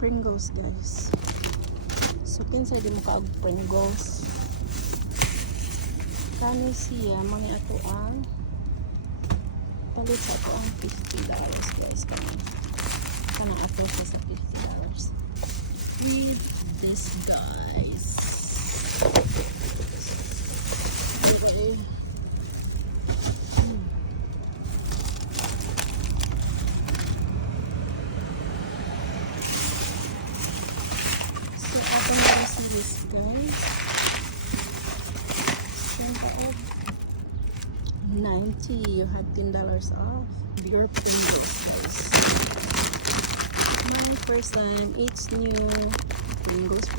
Pringles guys. So kinsa di mo kaog Pringles. Kani siya mga ako ang palit sa ako ang $50 guys. Kana ako sa $50. With this guys. Okay. So ako na si this guys. 90, you had $10 off your Pringles guys. My first time, it's new. Pringles.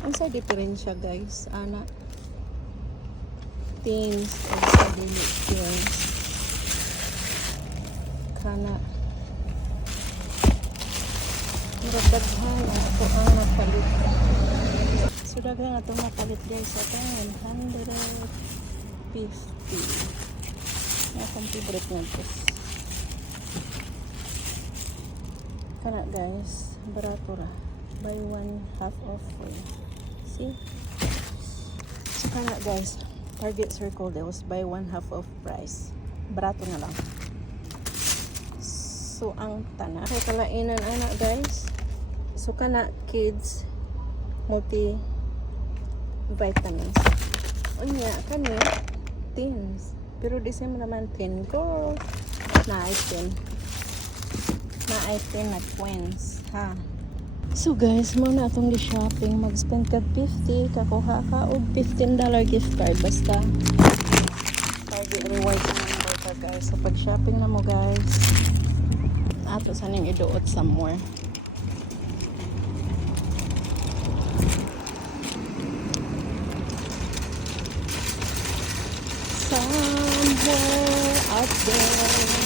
Ang sa diferensya guys, ana things and sa dili things. Kana muragdaghan ako ang napalit. So daghan atong napalit guys sa 150. Akong favorite nga to. Kana guys, barato ra. Buy one half off free. See? So kana guys, Target Circle there was buy one half off price. Barato na lang. So ang tanan kay kalainan ana guys. So kana kids multi vitamins. Unya kani tins. Pero di siya naman 10 ko. Na-item na twins. Ha? So guys, muna atong di-shopping. Mag-spend ka 50. Kakuha ka o $15 gift card. Basta Target rewards number ka guys. So pag-shopping na mo guys, ato sa ning iduot somewhere. Somewhere out there.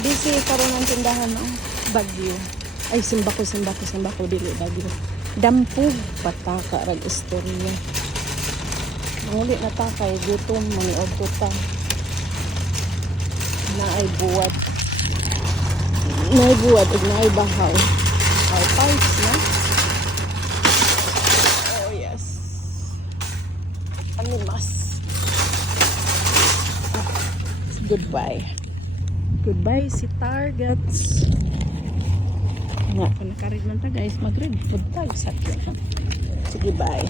Busy karon ang tindahan no? Bagyo. Ay simba ko dili Bagyo. Dampog pataka rag istorya. Muli na ta kay gutom maniod ko ta. Naay buwat ug naay bahaw. Our pipes na. Oh yes. Animas. Goodbye si Targets. Nga, kung nakarid man ta guys, mag-read food tag. Sige, bye.